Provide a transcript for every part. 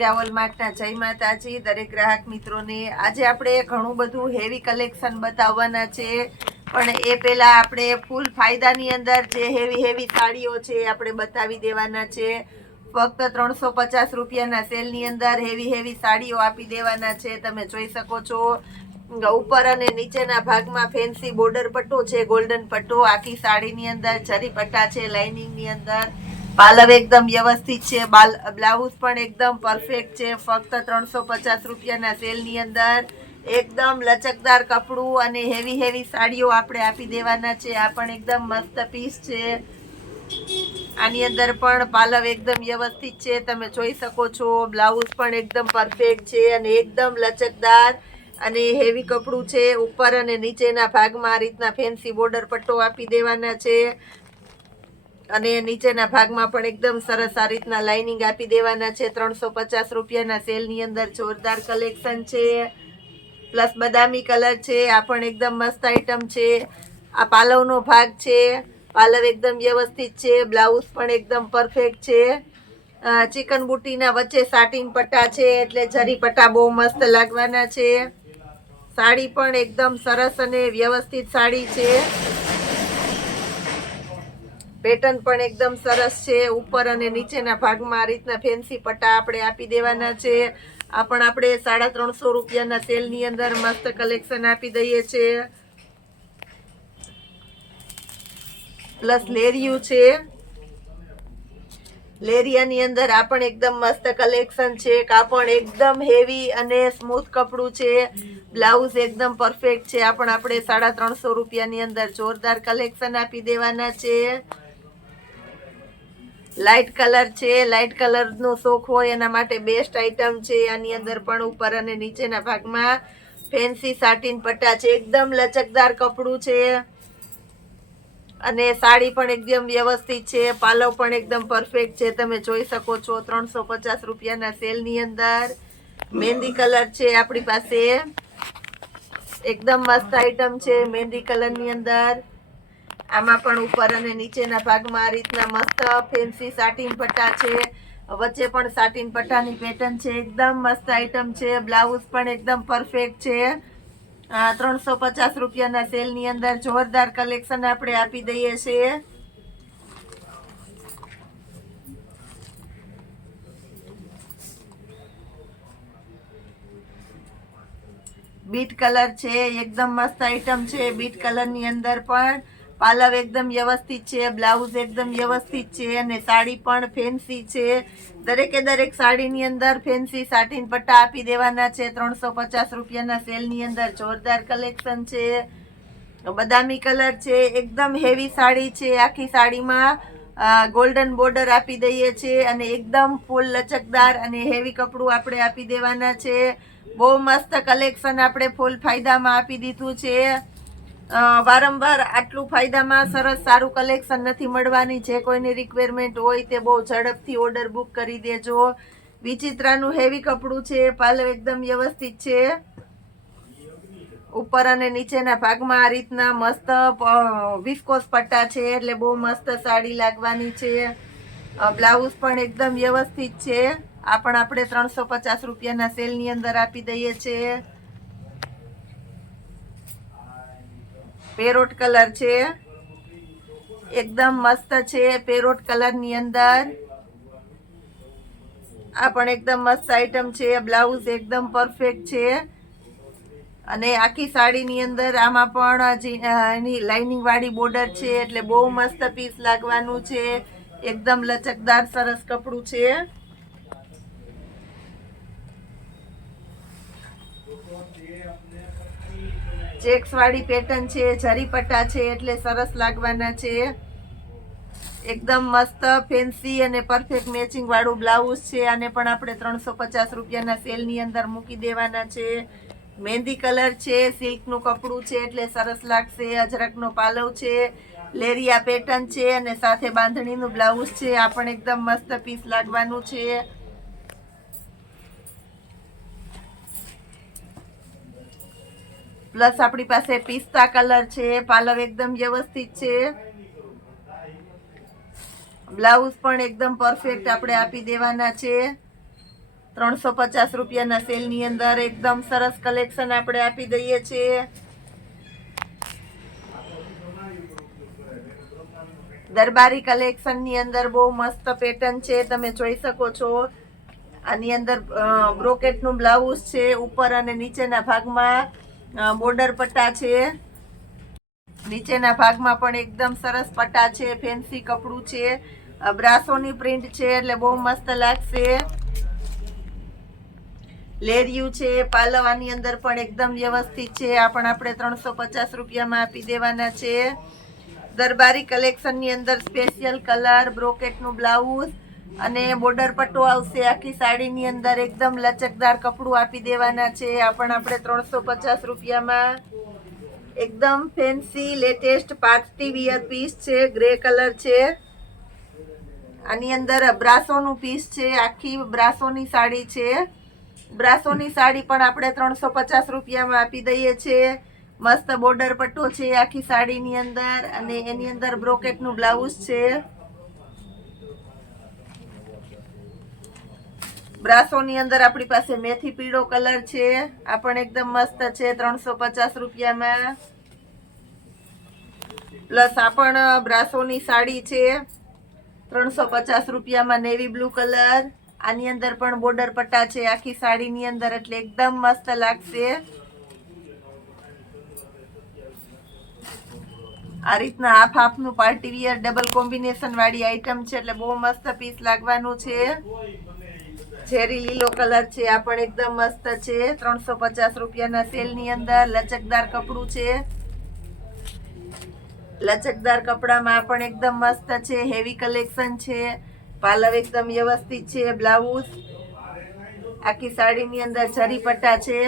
મીરા હોલમાર્ટના જય માતાજી દરેક ગ્રાહક મિત્રોને। આજે આપણે ઘણું બધું હેવી કલેક્શન બતાવવાના છે, પણ એ પહેલા આપણે ફૂલ ફાયદાની અંદર જે હેવી સાડીઓ છે આપણે બતાવી દેવાના છે। ફક્ત 350 રૂપિયાના સેલની અંદર હેવી સાડીઓ આપી દેવાના છે। તમે જોઈ શકો છો ઉપર અને નીચેના ભાગમાં ફેન્સી બોર્ડર પટ્ટો છે, ગોલ્ડન પટ્ટો આખી સાડીની અંદર, જરી પટ્ટા છે લાઇનિંગની અંદર, પાલવ એકદમ વ્યવસ્થિત છે, બ્લાઉઝ પણ એકદમ પરફેક્ટ છે। ફક્ત 350 રૂપિયાના સેલની અંદર એકદમ લચકદાર કપડું અને હેવી સાડીઓ આપણે આપી દેવાના છે। આ પણ એકદમ મસ્ત પીસ છે, આની અંદર પણ પાલવ એકદમ વ્યવસ્થિત છે, તમે જોઈ શકો છો। બ્લાઉઝ પણ એકદમ પરફેક્ટ છે અને એકદમ લચકદાર અને હેવી કપડું છે। ઉપર અને નીચેના ભાગમાં આ રીતના ફેન્સી બોર્ડર પટ્ટો આપી દેવાના છે અને નીચેના ભાગમાં પણ એકદમ સરસ આ રીતના લાઇનિંગ આપી દેવાના છે। 350 રૂપિયાના સેલની અંદર જોરદાર કલેક્શન છે, પ્લસ બદામી કલર છે, આ પણ એકદમ મસ્ત આઈટમ છે। આ પાલવનો ભાગ છે, પાલવ એકદમ વ્યવસ્થિત છે, બ્લાઉઝ પણ એકદમ પરફેક્ટ છે। ચિકન બુટીના વચ્ચે સાટીન પટ્ટા છે, એટલે જરી પટ્ટા બહુ મસ્ત લાગવાના છે। સાડી પણ એકદમ સરસ અને વ્યવસ્થિત સાડી છે, પેટર્ન પણ એકદમ સરસ છે। ઉપર અને નીચેના ભાગમાં આ રીતના ફેન્સી પટ્ટા આપણે આપી દેવાના છે। આ પણ આપણે 350 રૂપિયાના સેલની અંદર મસ્ત કલેક્શન આપી દઈએ છીએ। પ્લસ લેરિયું છે, લેરિયાની અંદર આ પણ એકદમ મસ્ત કલેક્શન છે। કાપડ એકદમ હેવી અને સ્મૂથ કપડું છે, બ્લાઉઝ એકદમ પરફેક્ટ છે। આ પણ આપણે 350 રૂપિયાની અંદર જોરદાર કલેક્શન આપી દેવાના છે। લાઇટ કલર છે, લાઇટ કલરનો શોખ હોય એના માટે બેસ્ટ આઈટમ છે। આની અંદર પણ ઉપર અને નીચેના ભાગમાં ફેન્સી સાટીન પટ્ટા છે, એકદમ લચકદાર કપડું છે અને સાડી પણ એકદમ વ્યવસ્થિત છે, પાલવ પણ એકદમ પરફેક્ટ છે, તમે જોઈ શકો છો। 350 રૂપિયાના સેલની અંદર મહેંદી કલર છે આપણી પાસે, એકદમ મસ્ત આઈટમ છે મહેંદી કલરની અંદર। આમાં પણ ઉપર અને નીચેના ભાગમાં આ રીતના મસ્ત ફેન્સી સાટીન પટ્ટા છે, વચ્ચે પણ સાટીન પટ્ટાની પેટર્ન છે, એકદમ મસ્ત આઈટમ છે। બ્લાઉઝ પણ એકદમ પરફેક્ટ છે। 350 રૂપિયાના સેલની અંદર જોરદાર કલેક્શન આપણે આપી દઈએ છીએ। બીટ કલર છે, એકદમ મસ્ત આઈટમ છે। બીટ કલરની અંદર પણ પાલવ એકદમ વ્યવસ્થિત છે, બ્લાઉઝ એકદમ વ્યવસ્થિત છે અને સાડી પણ ફેન્સી છે। દરેક સાડીની અંદર ફેન્સી સાટીન પટ્ટા આપી દેવાના છે। 350 રૂપિયાના સેલની અંદર જોરદાર કલેક્શન છે। બદામી કલર છે, એકદમ હેવી સાડી છે, આખી સાડીમાં ગોલ્ડન બોર્ડર આપી દઈએ છીએ અને એકદમ ફૂલ લચકદાર અને હેવી કપડું આપણે આપી દેવાના છે। બહુ મસ્ત કલેક્શન આપણે ફૂલ ફાયદામાં આપી દીધું છે। વારંવાર આટલું ફાયદામાં સરસ સારું કલેક્શન નથી મળવાની। જે કોઈની રિક્વાયરમેન્ટ હોય તે બહુ ઝડપથી ઓર્ડર બુક કરી દેજો। વિચિત્રાનું હેવી કપડું છે, પાલવ એકદમ વ્યવસ્થિત છે, ઉપર અને નીચેના ભાગમાં આ રીતના મસ્ત વિસ્કોસ પટ્ટા છે, એટલે બહુ મસ્ત સાડી લાગવાની છે। બ્લાઉઝ પણ એકદમ વ્યવસ્થિત છે। આ પણ આપણે 350 રૂપિયાના સેલની અંદર આપી દઈએ છીએ। પેરોટ કલર છે, એકદમ મસ્ત છે, પેરોટ કલરની અંદર આ પણ એકદમ મસ્ત આઈટમ છે। બ્લાઉઝ એકદમ પરફેક્ટ છે અને આખી સાડીની અંદર આમાં પણ એની લાઇનિંગ વાળી બોર્ડર છે, એટલે બહુ મસ્ત પીસ લાગવાનું છે। એકદમ લચકદાર સરસ કપડું છે। ચેક્સ વાળી પેટર્ન છે, જરી પટ્ટા છે, એટલે સરસ લાગવાના છે। એકદમ મસ્ત ફેન્સી અને પરફેક્ટ મેચિંગ વાળું બ્લાઉઝ છે, આને પણ આપણે 350 રૂપિયાના સેલની અંદર મૂકી દેવાના છે। મહેંદી કલર છે, સિલ્કનું કપડું છે, એટલે સરસ લાગશે। અજરકનો પાલવ છે, લેરિયા પેટર્ન છે અને સાથે બાંધણીનું બ્લાઉઝ છે, આ પણ એકદમ મસ્ત પીસ લાગવાનું છે। પ્લસ આપણી પાસે પિસ્તા કલર છે, પાલવ એકદમ વ્યવસ્થિત છે, બ્લાઉઝ પણ એકદમ પરફેક્ટ આપણે આપી દેવાના છે। 350 રૂપિયાના સેલની અંદર એકદમ સરસ કલેક્શન આપણે આપી દઈએ છીએ. દરબારી કલેક્શનની અંદર બહુ મસ્ત પેટર્ન છે, તમે જોઈ શકો છો. આની અંદર બ્રોકેટનું બ્લાઉઝ છે, ઉપર અને નીચેના ભાગમાં બોર્ડર પટ્ટા છે. નીચેના ભાગમાં પણ એકદમ સરસ પટ્ટા છે, ફેન્સી કપડું છે, બ્રાસોની પ્રિન્ટ છે એટલે બહુ મસ્ત લાગશે. લેરિયું છે, પાલવાની અંદર પણ એકદમ વ્યવસ્થિત છે. આ પણ આપણે 350 રૂપિયામાં આપી દેવાના છે. દરબારી કલેક્શનની અંદર સ્પેશિયલ કલર, બ્રોકેટનું બ્લાઉઝ અને બોર્ડર પટ્ટો આવશે. આખી સાડીની અંદર એકદમ લચકદાર કપડું આપી દેવાના છે. આ પણ આપણે 350 રૂપિયામાં. એકદમ fancy latest party wear piece છે, ગ્રે કલર છે. આની અંદર બ્રાસોનું પીસ છે, આખી બ્રાસોની સાડી છે. બ્રાસોની સાડી પણ આપણે 350 રૂપિયામાં આપી દઈએ છીએ. મસ્ત બોર્ડર પટ્ટો છે આખી સાડીની અંદર અને એની અંદર બ્રોકેટનું બ્લાઉઝ છે. બ્રાસોની અંદર આપણી પાસે મેથી પીળો કલર છે, આ પણ એકદમ મસ્ત છે 350 રૂપિયામાં. પ્લસ આ પણ બ્રાસોની સાડી છે 350 રૂપિયામાં, નેવી બ્લુ કલર. આની અંદર પણ બોર્ડર પટ્ટા છે આખી સાડીની અંદર એટલે એકદમ મસ્ત લાગશે. આ રીતના હાફ હાફનું પાર્ટી વિયર ડબલ કોમ્બિનેશન વાળી આઈટમ છે એટલે બહુ મસ્ત પીસ લાગવાનું છે. ચેરી લીલો કલર છે, આ પણ એકદમ મસ્ત છે 350 રૂપિયાના સેલની અંદર. લચકદાર કપડું છે, લચકદાર કપડામાં પણ એકદમ મસ્ત છે, હેવી કલેક્શન છે. પાલવ એકદમ વ્યવસ્થિત છે, બ્લાઉઝ આખી સાડીની અંદર જરી પટ્ટા છે.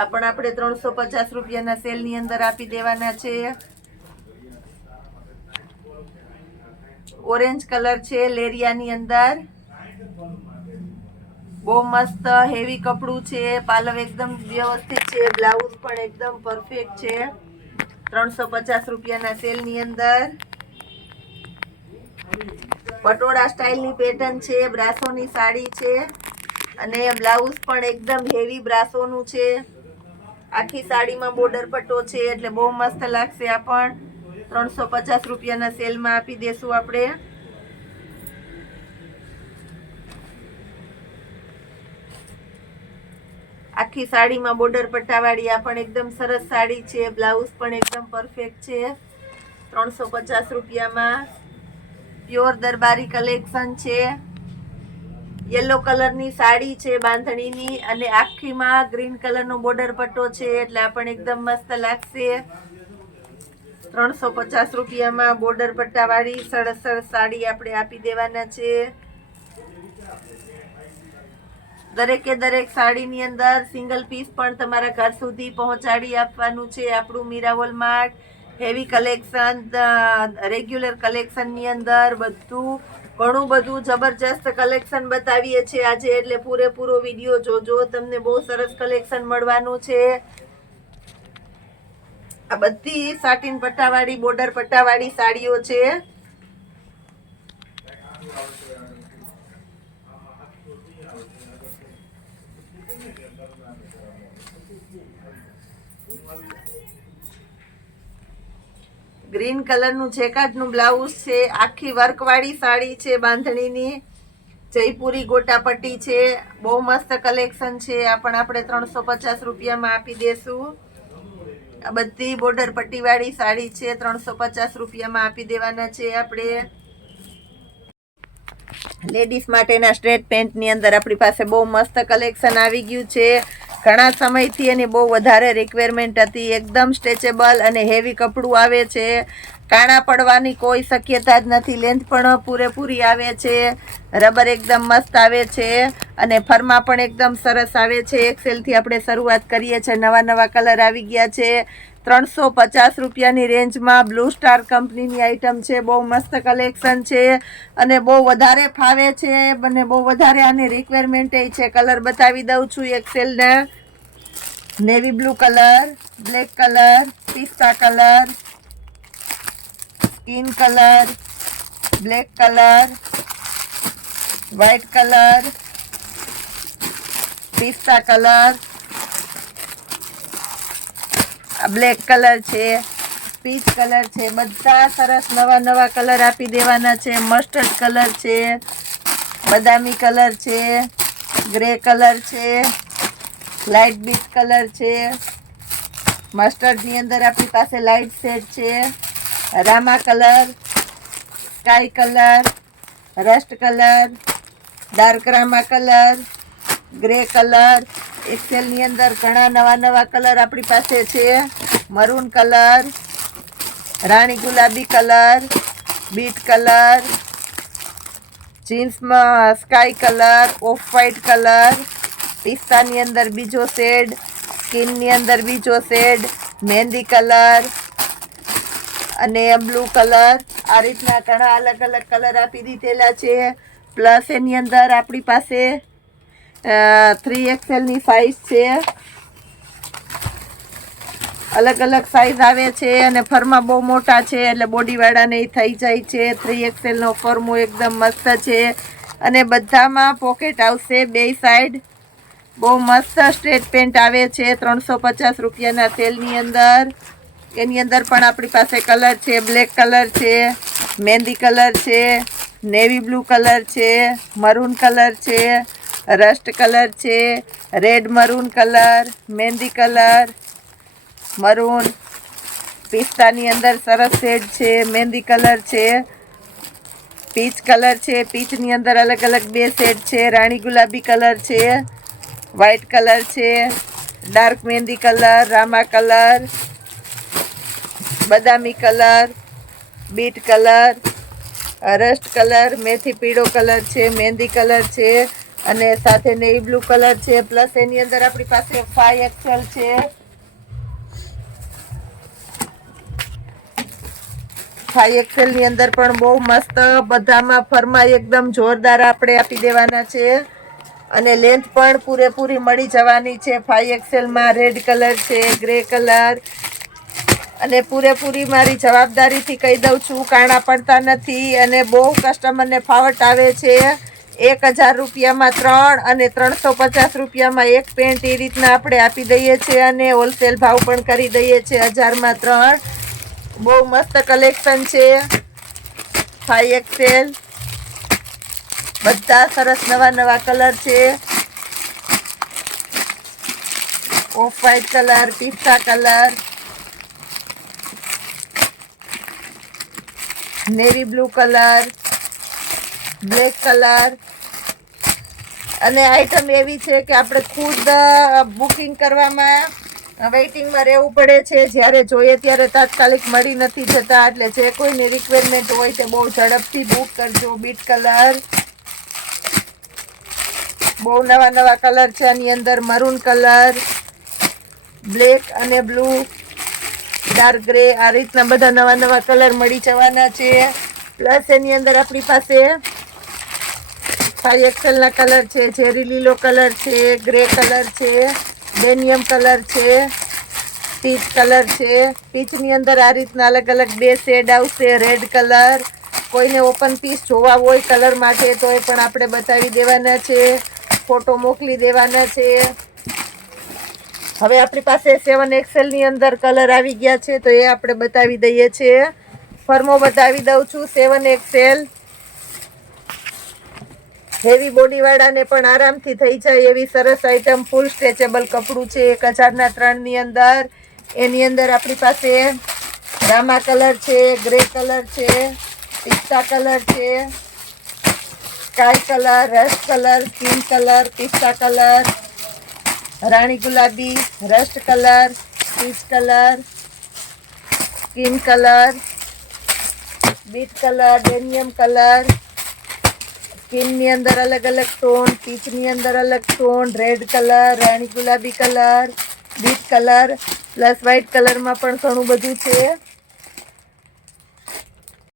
આ પણ આપણે 350 રૂપિયાના સેલની અંદર આપી દેવાના છે. ઓરેન્જ કલર છે લેરિયાની અંદર, બહુ મસ્ત હેવી કપડું છે. પાલવ એકદમ વ્યવસ્થિત છે, બ્લાઉઝ પણ એકદમ પરફેક્ટ છે 350 રૂપિયાના સેલની અંદર. પટોળા સ્ટાઇલની પેટર્ન છે, બ્રાસોની સાડી છે અને બ્લાઉઝ પણ એકદમ હેવી બ્રાસોનું છે. આખી સાડીમાં બોર્ડર પટ્ટો છે એટલે બહુ મસ્ત લાગશે. આ પણ 350 રૂપિયાના સેલમાં આપી દેશું આપણે. આખી સાડીમાં બોર્ડર પટ્ટાવાળી આ પણ એકદમ સરસ સાડી છે, બ્લાઉઝ પણ એકદમ પરફેક્ટ છે 350 રૂપિયામાં. પ્યોર દરબારી કલેક્શન છે. યલો કલરની સાડી છે બાંધણીની અને આખીમાં ગ્રીન કલરનો બોર્ડર પટ્ટો છે એટલે આ પણ એકદમ મસ્ત લાગશે. 350 રૂપિયામાં બોર્ડર પટ્ટાવાળી સરસ સરસ સાડી આપણે આપી દેવાના છે. દરેકે દરેક સાડીની અંદર સિંગલ પીસ પણ તમારા ઘર સુધી પહોંચાડી આપવાનું છે. આપણું મીરાવોલ માર્ટ હેવી કલેક્શન, રેગ્યુલર કલેક્શનની અંદર બધું ઘણું બધું જબરજસ્ત કલેક્શન બતાવીએ છીએ આજે એટલે પૂરેપૂરો વિડીયો જોજો, તમને બહુ સરસ કલેક્શન મળવાનું છે. આ બધી સાટીન પટ્ટાવાળી બોર્ડર પટ્ટાવાળી સાડીઓ છે. ગ્રીન કલરનું જેકાર્ડનું બ્લાઉઝ છે, આખી વર્કવાળી સાડી છે બાંધણીની, જયપુરી ગોટાપટ્ટી છે, બહુ મસ્ત કલેક્શન છે. આ પણ આપણે 350 રૂપિયામાં આપી દેશું. આ બધી બોર્ડર પટ્ટીવાળી સાડી છે 350 રૂપિયામાં આપી દેવાના છે આપણે. લેડીઝ માટેના સ્ટ્રેટ પેન્ટની અંદર આપણી પાસે બહુ મસ્ત કલેક્શન આવી ગયું છે. ઘણા સમયથી એની બહુ વધારે રિક્વાયરમેન્ટ હતી. એકદમ સ્ટ્રેચેબલ અને હેવી કપડું આવે છે, કાણા પડવાની કોઈ શક્યતા જ નથી. લેન્થ પણ પૂરેપૂરી આવે છે, રબર એકદમ મસ્ત આવે છે અને ફરમાં પણ એકદમ સરસ આવે છે. એક્સેલથી આપણે શરૂઆત કરીએ છીએ, નવા નવા કલર આવી ગયા છે. 350 રૂપિયાની રેન્જમાં બ્લુ સ્ટાર કંપનીની આઈટમ છે, બહુ મસ્ત કલેક્શન છે અને બહુ વધારે ફાવે છે અને બહુ વધારે આની રિક્વાયરમેન્ટ છે. કલર બતાવી દઉં છું એક્સેલના. Navy blue colour, black colour, પિસ્તા colour, skin colour, black colour, white colour, પિસ્તા કલર, બ્લેક કલર છે, પીચ કલર છે, બધા સરસ નવા નવા કલર આપી દેવાના છે. મસ્ટર્ડ કલર છે, બદામી કલર છે, ગ્રે કલર છે, લાઇટ બીટ કલર છે. મસ્ટર્ડની અંદર આપણી પાસે લાઇટ શેડ છે, રામા colour, sky colour, rust colour, dark રામા કલર, ગ્રે કલર. એક્સેલની અંદર ઘણા નવા નવા કલર આપણી પાસે છે. મરૂન કલર, રાણી ગુલાબી કલર, બીટ કલર, જીન્સમાં sky colour, off white colour, પિસ્તાની અંદર બીજો શેડ, સ્કિનની અંદર બીજો શેડ, મહેંદી કલર અને બ્લુ કલર. આ રીતના ઘણા અલગ અલગ કલર આપી દીધેલા છે. પ્લસ એની અંદર આપણી પાસે 3XL સાઈઝ છે. અલગ અલગ સાઈઝ આવે છે અને ફરમાં બહુ મોટા છે એટલે બોડીવાળાને થઈ જાય છે. 3XL ફરમો એકદમ મસ્ત છે અને બધામાં પોકેટ આવશે બે સાઈડ. બહુ મસ્ત સ્ટ્રેટ પેન્ટ આવે છે 350 રૂપિયાના સેલની અંદર. એની અંદર પણ આપણી પાસે કલર છે, બ્લેક કલર છે, મહેંદી કલર છે, નેવી બ્લુ કલર છે, મરૂન કલર છે, રસ્ટ કલર છે, રેડ મરૂન કલર, મહેંદી કલર, મરૂન. પિસ્તાની અંદર સરસ શેડ છે, મહેંદી કલર છે, પીચ કલર છે. પીચની અંદર અલગ અલગ બે શેડ છે. રાણી ગુલાબી કલર છે, વ્હાઈટ કલર છે, ડાર્ક મહેંદી કલર, રામા કલર, બદામી colour, beet colour, rust colour, મેથી પીળો કલર છે, મહેંદી કલર છે અને સાથે નેવી બ્લુ કલર છે. પ્લસ એની અંદર આપણી પાસે 5XL છે. 5XL ની અંદર પણ બહુ મસ્ત બધામાં ફરમાં એકદમ જોરદાર આપણે આપી દેવાના છે અને લેન્થ પણ પૂરેપૂરી મળી જવાની છે. 5XL માં રેડ કલર છે, ગ્રે કલર અને પૂરેપૂરી મારી જવાબદારીથી કહી દઉં છું, કાણા પડતા નથી અને બહુ કસ્ટમરને ફાવટ આવે છે. 1000 રૂપિયામાં 3 અને 350 રૂપિયામાં એક પેન્ટ એ રીતના આપણે આપી દઈએ છીએ અને હોલસેલ ભાવ પણ કરી દઈએ છીએ 1000માં 3. બહુ મસ્ત કલેક્શન છે 5XL. બધા સરસ નવા નવા કલર છે. ઓફ વ્હાઈટ કલર, પિસ્તા colour, navy blue colour, black colour અને આઈટમ એવી છે કે આપણે ખુદ બુકિંગ કરવામાં વેઇટિંગમાં રહેવું પડે છે. જ્યારે જોઈએ ત્યારે તાત્કાલિક મળી નથી જતા એટલે જે કોઈની રિક્વાયરમેન્ટ હોય તે બહુ ઝડપથી બુક કરજો. બીટ કલર, બહુ નવા નવા કલર છે આની અંદર. મરૂન કલર, બ્લેક અને બ્લુ, ડાર્ક ગ્રે, આ રીતના બધા નવા નવા કલર મળી જવાના છે. પ્લસ એની અંદર આપણી પાસે 5XL ના કલર છે. ઝેરી લીલો કલર છે, ગ્રે કલર છે, ડેનિયમ કલર છે, પીચ કલર છે. પીચની અંદર આ રીતના અલગ અલગ બે શેડ આવશે. રેડ કલર, કોઈને ઓપન પીસ જોવા હોય કલર માટે તો એ પણ આપણે બતાવી દેવાના છે, ફોટો મોકલી દેવાના છે. હવે આપણી પાસે 7XL ની અંદર કલર આવી ગયા છે તો એ આપણે બતાવી દઈએ છીએ. ફર્મો બતાવી દઉં છું. 7XL હેવી બોડીવાળાને પણ આરામથી થઈ જાય એવી સરસ આઈટમ. ફૂલ સ્ટ્રેચેબલ કપડું છે 1000ના 3 ની અંદર. એની અંદર આપણી પાસે રામા કલર છે, ગ્રે કલર છે, પિસ્તા કલર છે, sky colour, rust colour, skin colour, પિસ્તા કલર, રાણી ગુલાબી, rust colour, peach colour, skin colour, beet colour, denim colour. સ્કિનની અંદર અલગ અલગ ટોન, પીચની અંદર અલગ ટોન, રેડ કલર, રાણી ગુલાબી colour, beet colour plus white કલરમાં પણ ઘણું બધું છે.